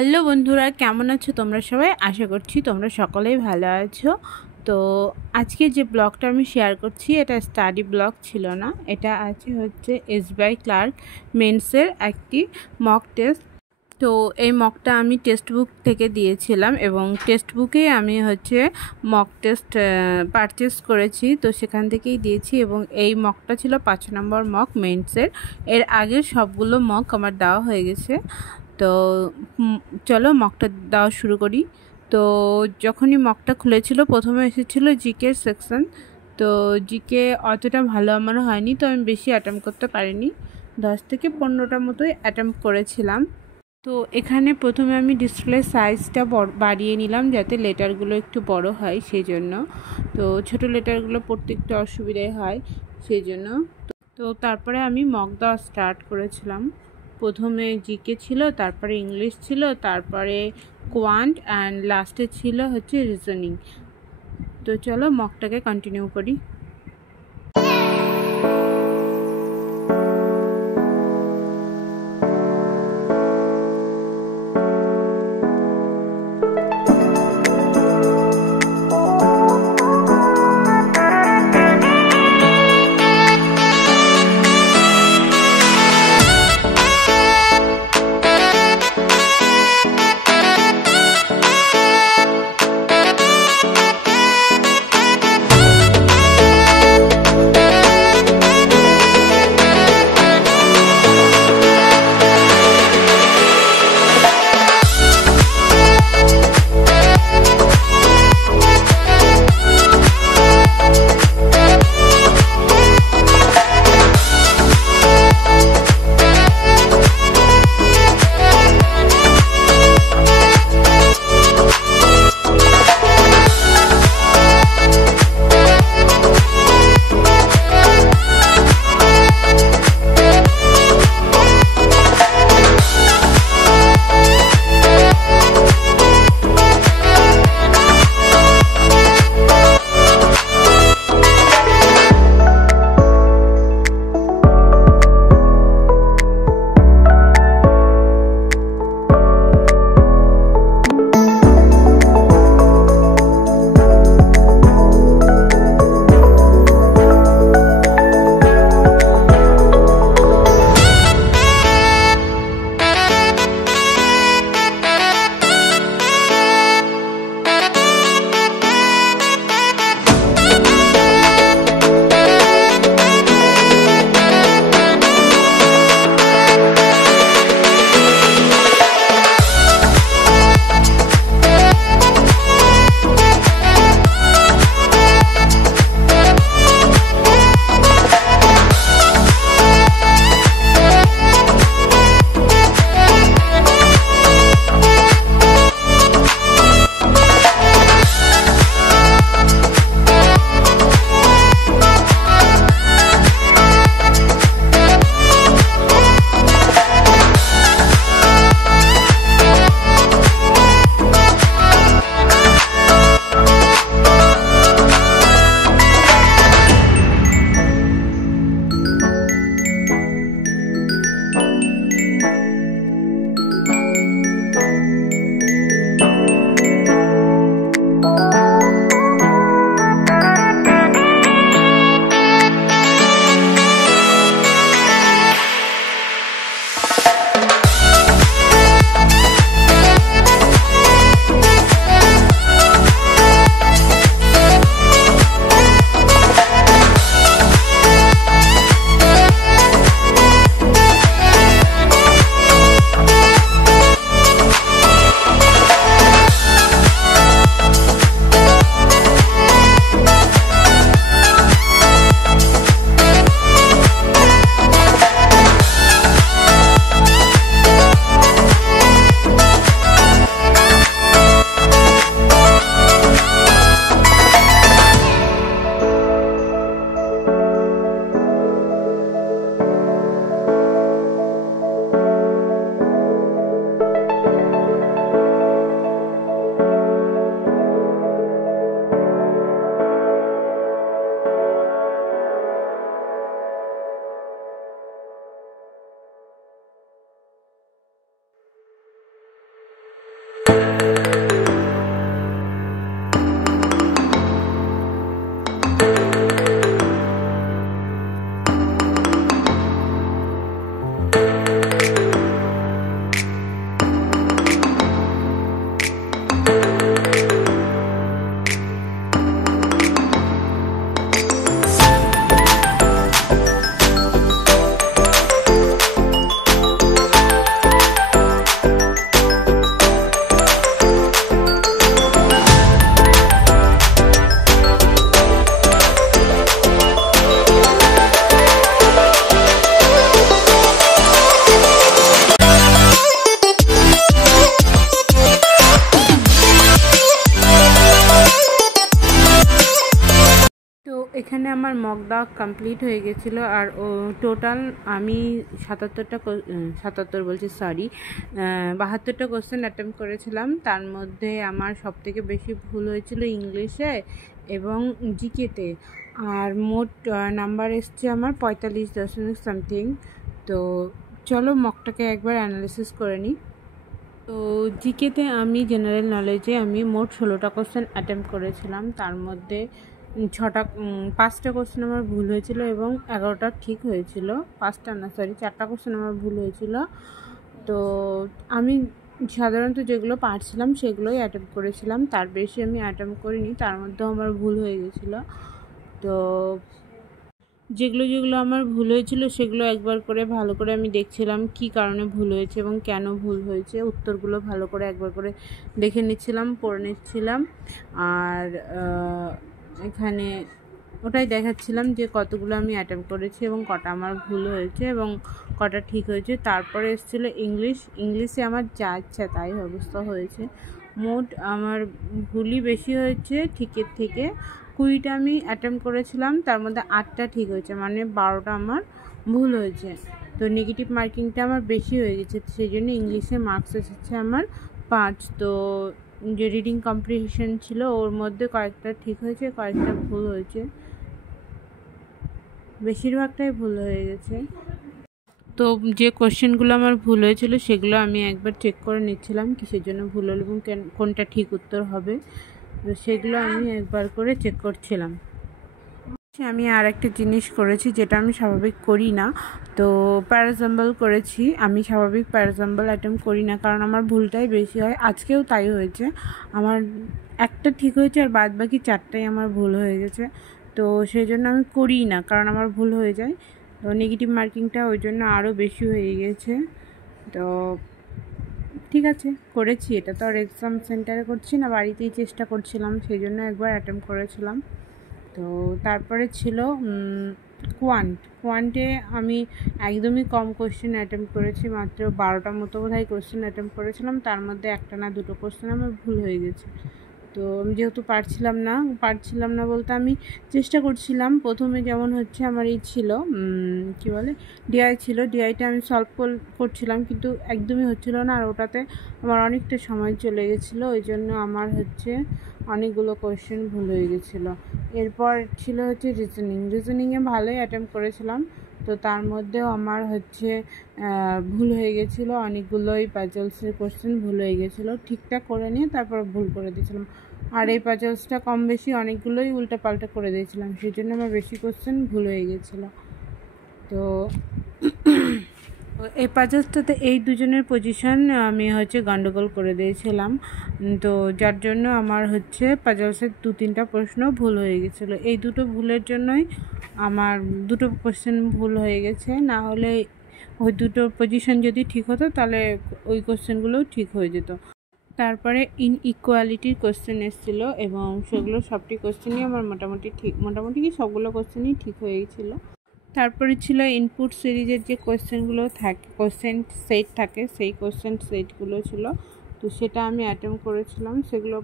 Hello বন্ধুরা, কেমন আছো তোমরা সবাই? আশা করছি তোমরা সকলেই ভালো আছো। তো আজকে যে ব্লগটা আমি শেয়ার করছি এটা স্টাডি ব্লগ ছিল না, এটা আছে হচ্ছে এসবিআই ক্লার্ক মেন্সের একটি মক টেস্ট। তো এই মকটা আমি টেক্সট বুক থেকে দিয়েছিলাম এবং টেক্সট বুকে আমি হচ্ছে মক টেস্ট পারচেস করেছি, তো সেখান থেকেই দিয়েছি। এবং এই মকটা ছিল 5 নম্বর মক মেন্সের। এর আগের সবগুলো মক আমার দেওয়া হয়ে গেছে। তো চলো মকটা দেওয়া শুরু করি। তো যখনই মকটা খুলেছিল প্রথমে এসেছিলো জিকের সেকশন। তো জিকে অতটা ভালো আমার হয়নি, তো আমি বেশি অ্যাটেম্প করতে পারিনি, 10 থেকে 15টা মতোই অ্যাটেম্প করেছিলাম। তো এখানে প্রথমে আমি ডিসপ্লে সাইজটা বাড়িয়ে নিলাম যাতে লেটারগুলো একটু বড় হয়, সেই জন্য। তো ছোট লেটারগুলো পড়তে একটু অসুবিধাই হয়, সেই জন্য। তো তারপরে আমি মক দেওয়া স্টার্ট করেছিলাম। প্রথমে জিকে ছিল, তারপরে ইংলিশ ছিল, তারপরে কোয়ান্ট অ্যান্ড লাস্টে ছিল হচ্ছে রিজনিং। তো চলো মকটাকে কন্টিনিউ করি। এখানে আমার মক দেওয়া কমপ্লিট হয়ে গেছিলো। আর ও টোটাল আমি 72টা কোশ্চেন অ্যাটেম্প করেছিলাম। তার মধ্যে আমার সবথেকে বেশি ভুল হয়েছিল ইংলিশে এবং জিকেতে। আর মোট নাম্বার এসছে আমার 45.সামথিং। তো চলো মকটাকে একবার অ্যানালিসিস করে নিই। তো জিকেতে আমি জেনারেল নলেজে আমি মোট 16টা কোশ্চেন অ্যাটেম্প করেছিলাম। তার মধ্যে 5টা কোশ্চেন আমার ভুল হয়েছিল এবং 11টা ঠিক হয়েছিল। 4টা কোশ্চেন আমার ভুল হয়েছিল। তো আমি সাধারণত যেগুলো পারছিলাম সেগুলোই অ্যাটেম্প করেছিলাম, তার বেশি আমি অ্যাটেম্প করিনি। তার মধ্যেও আমার ভুল হয়ে গেছিলো। তো যেগুলো আমার ভুল হয়েছিল সেগুলো একবার করে ভালো করে আমি দেখছিলাম কী কারণে ভুল হয়েছে এবং কেন ভুল হয়েছে। উত্তরগুলো ভালো করে একবার করে দেখে নিচ্ছিলাম, পড়ে নিচ্ছিলাম। আর এখানে ওটাই দেখাচ্ছিলাম যে কতগুলো আমি অ্যাটেম্প করেছি এবং কটা আমার ভুল হয়েছে এবং কটা ঠিক হয়েছে। তারপরে এসেছিলো ইংলিশে আমার যা ইচ্ছা তাই অবস্থা হয়েছে। মোট আমার ভুলই বেশি হয়েছে ঠিকের থেকে। 20টা আমি অ্যাটেম্প করেছিলাম, তার মধ্যে 8টা ঠিক হয়েছে, মানে 12টা আমার ভুল হয়েছে। তো নেগেটিভ মার্কিংটা আমার বেশি হয়ে গেছে, সেই জন্য ইংলিশে মার্কস এসেছে আমার 5। তো যে রিডিং কম্প্রিহেনশন ছিল ওর মধ্যে কয়েকটা ঠিক হয়েছে, কয়েকটা ভুল হয়েছে, বেশিরভাগটাই ভুল হয়ে গেছে। তো যে কোশ্চেনগুলো আমার ভুল হয়েছিল সেগুলো আমি একবার চেক করে নিচ্ছিলাম কিসের জন্য ভুল হলো এবং কোনটা ঠিক উত্তর হবে। তো সেগুলো আমি একবার করে চেক করছিলাম। আমি আর একটা জিনিস করেছি যেটা আমি স্বাভাবিক করি না। তো প্যারাজাম্বল করেছি। আমি স্বাভাবিক প্যারাজাম্বল অ্যাটেম্প করি না, কারণ আমার ভুলটাই বেশি হয়। আজকেও তাই হয়েছে, আমার একটা ঠিক হয়েছে আর বাদ বাকি 4টাই আমার ভুল হয়ে গেছে। তো সেই জন্য আমি করি না, কারণ আমার ভুল হয়ে যায়। তো নেগেটিভ মার্কিংটা ওই জন্য আরও বেশি হয়ে গেছে। তো ঠিক আছে, করেছি। এটা তো আর এক্সাম সেন্টারে করছি না, বাড়িতেই চেষ্টা করছিলাম, সেই জন্য একবার অ্যাটেম্প করেছিলাম। তো তারপরে ছিল কোয়ান্টে আমি একদমই কম কোশ্চেন অ্যাটেম্প করেছি, মাত্র 12টার মতো বোধহয় কোশ্চেন অ্যাটেম্প করেছিলাম। তার মধ্যে 1টা না 2টো কোশ্চেন আমার ভুল হয়ে গেছে। তো আমি যেহেতু পারছিলাম না বলতে আমি চেষ্টা করছিলাম। প্রথমে যেমন হচ্ছে আমার এই ছিল কী বলে ডিআই ছিল, ডিআইটা আমি সলভ করছিলাম কিন্তু একদমই হচ্ছিল না, আর ওটাতে আমার অনেকটা সময় চলে গেছিলো। ওই জন্য আমার হচ্ছে অনেকগুলো কোয়েশ্চেন ভুল হয়ে গেছিলো। এরপর ছিল হচ্ছে রিজনিংয়ে ভালোই অ্যাটেম্প করেছিলাম। তো তার মধ্যেও আমার হচ্ছে ভুল হয়ে গেছিলো, অনেকগুলোই পাজলসের কোশ্চেন ভুল হয়ে গেছিলো। ঠিকঠাক করে নিয়ে তারপর ভুল করে দিয়েছিলাম। আর এই পাজলসটা কম বেশি অনেকগুলোই উল্টাপাল্টা করে দিয়েছিলাম, সেই জন্য আমার বেশি কোশ্চেন ভুল হয়ে গেছিলো। তো এই পাজলসটাতে এই দুজনের পজিশন আমি হচ্ছে গন্ডগোল করে দিয়েছিলাম। তো যার জন্য আমার হচ্ছে পাজলসের 2-3টা প্রশ্ন ভুল হয়ে গেছিলো। এই দুটো ভুলের জন্যই আমার 2টো কোশ্চেন ভুল হয়ে গেছে। না হলে ওই দুটো পজিশন যদি ঠিক হতো তাহলে ওই কোশ্চেনগুলোও ঠিক হয়ে যেত। তারপরে ইনইকুয়ালিটির কোশ্চেন এসেছিলো এবং সেগুলো সবটি কোশ্চেনই আমার মোটামুটি কি সবগুলো কোশ্চেনই ঠিক হয়ে গেছিলো। তারপরে ছিল ইনপুট সিরিজের যে কোশ্চেনগুলো থাকে, কোশ্চেন সেট থাকে, সেই কোশ্চেন সেটগুলো ছিল। তো সেটা আমি অ্যাটেম্প করেছিলাম সেগুলো।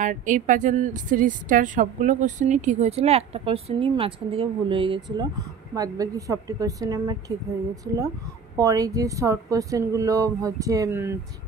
আর এই পাজল সিরিজটার সবগুলো কোশ্চেনই ঠিক হয়েছিল, একটা কোশ্চেনই মাঝখান থেকে ভুল হয়ে গেছিলো, বাদ বাকি সবটি কোশ্চেন আমার ঠিক হয়ে গেছিলো। পরে যে শর্ট কোশ্চেনগুলো হচ্ছে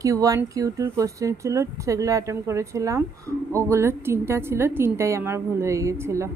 Q1 Q2 কোশ্চেন ছিল সেগুলো অ্যাটেম্প করেছিলাম, ওগুলো 3টা ছিল, 3টাই আমার ভুল হয়ে গেছিলো।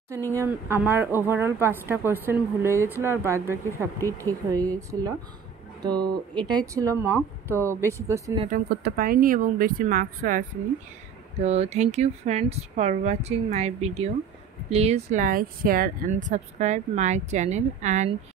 কোশ্চেনিংয়ে আমার ওভারঅল 5টা কোশ্চেন ভুল হয়ে গেছিলো আর বাদ বাকি সবটি ঠিক হয়ে গেছিলো। তো এটাই ছিল মক। তো বেশি কোশ্চেন অ্যাটেম্প করতে পারিনি এবং বেশি মার্কসও আসেনি। তো thank you friends for watching my video. Please like, share and subscribe my channel and